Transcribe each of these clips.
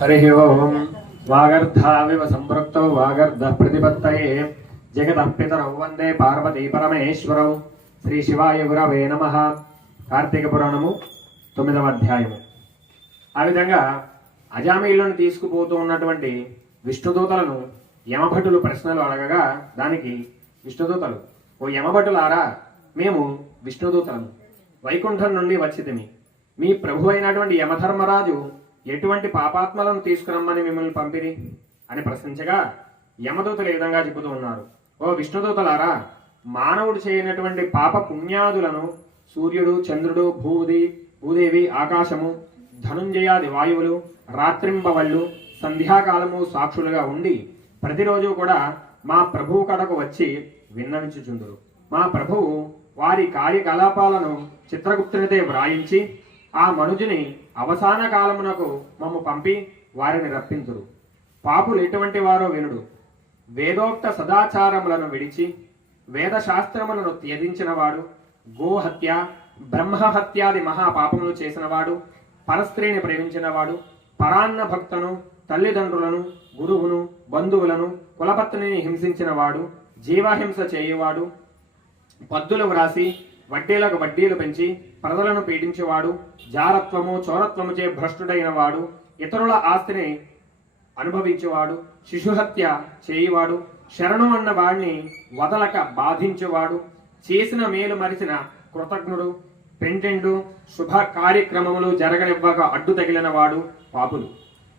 హరి ఓం వాగర్ధావివ సంపృక్తౌ వాగర్ధ ప్రతిపత్తయే జగదప్పితరౌ వందే పార్వతీ పరమేశ్వరౌ శ్రీ శివాయ గురవే నమ కార్తీక పురాణము తొమ్మిదవ అధ్యాయము. ఆ విధంగా అజామీలను తీసుకుపోతూ ఉన్నటువంటి విష్ణుదూతలను యమభటులు ప్రశ్నలు అడగగా దానికి విష్ణుదూతలు ఓ యమభటులారా మేము విష్ణుదూతలను వైకుంఠం నుండి వచ్చితిమి. మీ ప్రభు అయినటువంటి యమధర్మరాజు ఎటువంటి పాపాత్మలను తీసుకురమ్మని మిమ్మల్ని పంపిరి? అని ప్రశ్నించగా యమదూతలు ఈ విధంగా చెబుతూ ఉన్నారు? ఓ విష్ణుదూతలారా మానవుడు చేయనటువంటి పాప పుణ్యాదులను సూర్యుడు చంద్రుడు భూది భూదేవి ఆకాశము ధనుంజయాది వాయువులు రాత్రింబవళ్ళు సంధ్యాకాలము సాక్షులుగా ఉండి ప్రతిరోజు కూడా మా ప్రభువు కడకు వచ్చి విన్నవించుచుందురు. మా ప్రభువు వారి కార్యకలాపాలను చిత్రగుప్తునితే వ్రాయించి ఆ మనుజుని అవసాన కాలమునకు మమ్ము పంపి వారిని రప్పింతురు పాపులు ఎటువంటి వారో వినుడు. వేదోక్త సదాచారములను విడిచి వేదశాస్త్రములను త్యజించినవాడు గోహత్య బ్రహ్మహత్యాది మహాపాపములు చేసినవాడు పరస్త్రీని ప్రేమించినవాడు పరాన్న భక్తను తల్లిదండ్రులను గురువును బంధువులను కులపత్నిని హింసించినవాడు జీవహింస చేయువాడు పద్దులు వ్రాసి వడ్డీలకు వడ్డీలు పెంచి ప్రజలను పీడించేవాడు జారత్వము చోరత్వముచే భ్రష్టుడైన వాడు ఇతరుల ఆస్తిని అనుభవించేవాడు శిశుహత్య చేయువాడు శరణు అన్న వాడిని వదలక బాధించేవాడు చేసిన మేలు మరిచిన కృతజ్ఞుడు పెంటెండు శుభ కార్యక్రమములు జరగనివ్వక అడ్డు తగిలిన వాడు పాపులు.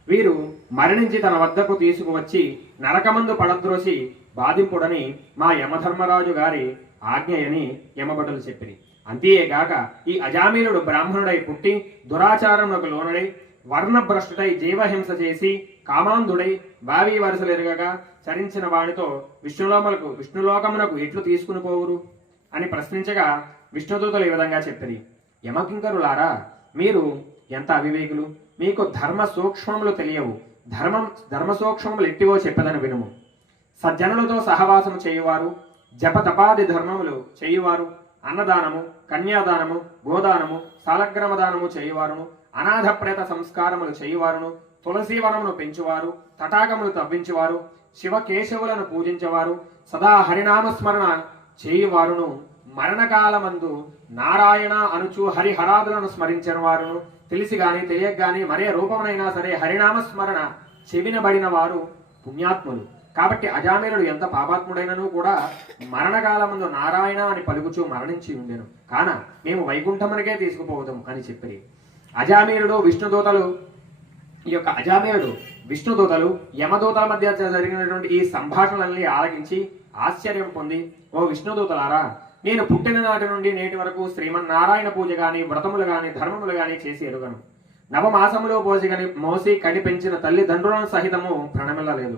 వీరు మరణించి తన వద్దకు తీసుకువచ్చి నరకమందు పడద్రోసి బాధింపుడని మా యమధర్మరాజు గారి ఆజ్ఞయని యమభటులు చెప్పిరి. అంతేగాక ఈ అజామీనుడు బ్రాహ్మణుడై పుట్టి దురాచారములకు లోనుడై వర్ణభ్రష్టుడై జీవహింస చేసి కామాంధుడై బావి వరుసలు ఎరగగా చరించిన వాడితో విష్ణులోకములకు విష్ణులోకమునకు ఎట్లు తీసుకుని పోవురు? అని ప్రశ్నించగా విష్ణుదూతలు ఈ విధంగా చెప్పిరి. యమకింకరులారా మీరు ఎంత అవివేకులు? మీకు ధర్మ సూక్ష్మములు తెలియవు. ధర్మం ధర్మ సూక్ష్మములు ఎట్టివో చెప్పదని వినుము. సజ్జనులతో సహవాసము చేయువారు జపతపాది ధర్మములు చేయువారు అన్నదానము కన్యాదానము గోదానము సాలగ్రామదానము చేయువారును అనాథప్రేత సంస్కారములు చేయువారును తులసీవనమును పెంచువారు తటాకములు తవ్వించువారు శివకేశవులను పూజించేవారు సదా హరినామస్మరణ చేయువారును మరణకాలమందు నారాయణ అనుచు హరిహరాదులను స్మరించిన వారును తెలిసి గాని తెలియక గాని మరే రూపమునైనా సరే హరినామస్మరణ చెవినబడిన వారు పుణ్యాత్ములు. కాబట్టి అజామీరుడు ఎంత పాపాత్ముడైనను కూడా మరణకాలముందు నారాయణ అని పలుకుచూ మరణించి ఉండెను. కాన మేము వైకుంఠమునికే తీసుకుపోవదాం అని చెప్పి అజామీరుడు విష్ణుదూతలు ఈ యొక్క అజామీరుడు విష్ణుదూతలు యమదూతల మధ్య జరిగినటువంటి ఈ సంభాషణలన్నీ ఆలకించి ఆశ్చర్యం పొంది ఓ విష్ణుదూతలారా నేను పుట్టిన నాటి నుండి నేటి వరకు శ్రీమన్నారాయణ పూజ గాని వ్రతములు గాని ధర్మములు గాని చేసి ఎరుగను. నవమాసములో పోసి పోసిగని మోసి కనిపించిన తల్లిదండ్రులను సహితము ప్రణమిల్లలేదు.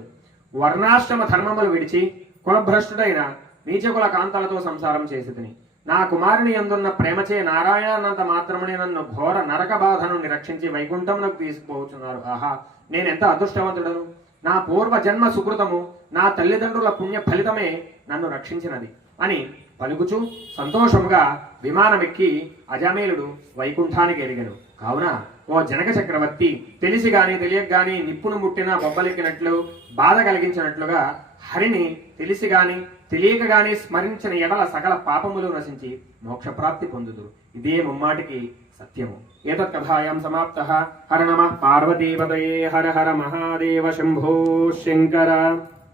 వర్ణాశ్రమ ధర్మములు విడిచి కులభ్రష్టుడైన నీచకుల కాంతలతో సంసారం చేసి నా కుమారుని ఎందున్న ప్రేమచే నారాయణానంత మాత్రమునే నన్ను ఘోర నరక బాధను రక్షించి వైకుంఠమునకు తీసుకుపోతున్నారు ఆహా నేనెంత అదృష్టవంతుడను? నా పూర్వ జన్మ సుకృతము నా తల్లిదండ్రుల పుణ్య ఫలితమే నన్ను రక్షించినది అని పలుకుచు సంతోషముగా విమానమెక్కి అజామేలుడు వైకుంఠానికి ఎరిగను. కావున ఓ జనక చక్రవర్తి తెలిసి గాని తెలియక గాని నిప్పును ముట్టిన బొబ్బలెక్కినట్లు బాధ కలిగించినట్లుగా హరిని తెలిసి గాని తెలియక గాని స్మరించిన ఎడల సకల పాపములు నశించి మోక్షప్రాప్తి పొందుదు ఇదే ముమ్మాటికి సత్యము. ఏతత్ కథాయాం సమాప్త. హర నమ. పార్వతీపదయే హర హర మహాదేవ శంభో శంకర.